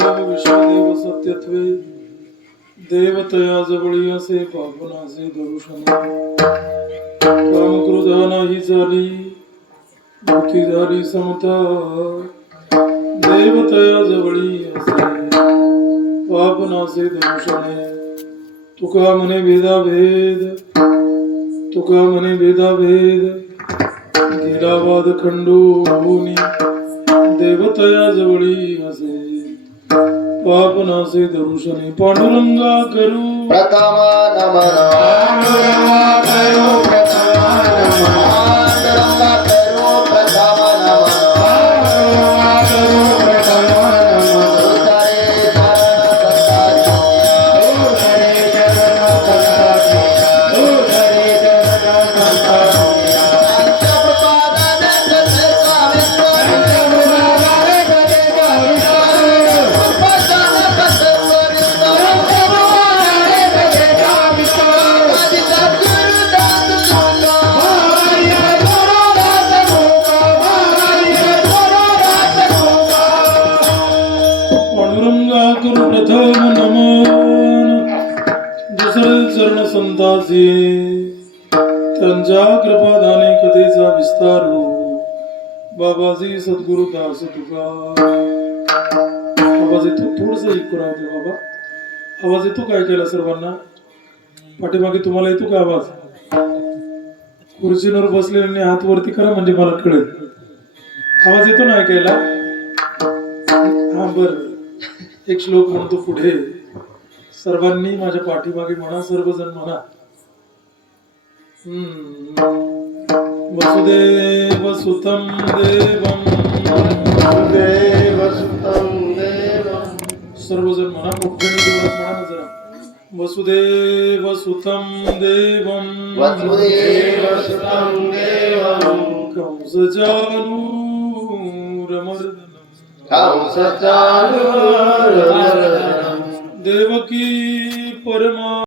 अनुभव विश्वदेव सत्यत्वे देवतया जवळी असे पापनासे दर्शन कामक्रोधा नाही झाली भूती झाली समता देवतया जवळी असे पापनासे दर्शने तुका म्हणे भेदाभेद तुका म्हणे भेदाभेद गेला वाद खंडोनी देवतया जवळी असे पापनासे दर्शने पांडुरंगा करू। प्रथम नमन पांडुरंगा करो। पांडुरंगा करू प्रथम नमन. दुसरे चरण संताचे. त्यांच्या कृपादाने कथेचा विस्तार हो बाबाजी सद्गुरु दास तुका. आवाज येतो थोडस ऐकू राहते बाबा. आवाज येतो काय केला सर्वांना? पाठीमागे तुम्हाला येतो का आवाज? खुर्चीवर बसलेल्यांनी हात वरती करा म्हणजे मला कळेल. आवाज येतो ना ऐकायला? हा बरं. एक श्लोक म्हणतो पुढे सर्वांनी माझ्या पाठीमागे म्हणा सर्वजण म्हणा. हम्म. वसुदेव सुतम देवम सर्वजन म्हणा मोठ्याने जोरात म्हणा ना जरा. वसुदेव सुतम देवम वसुदेवसुतं देवं. कंस चानूरमर्दनम దేవకీ పరమా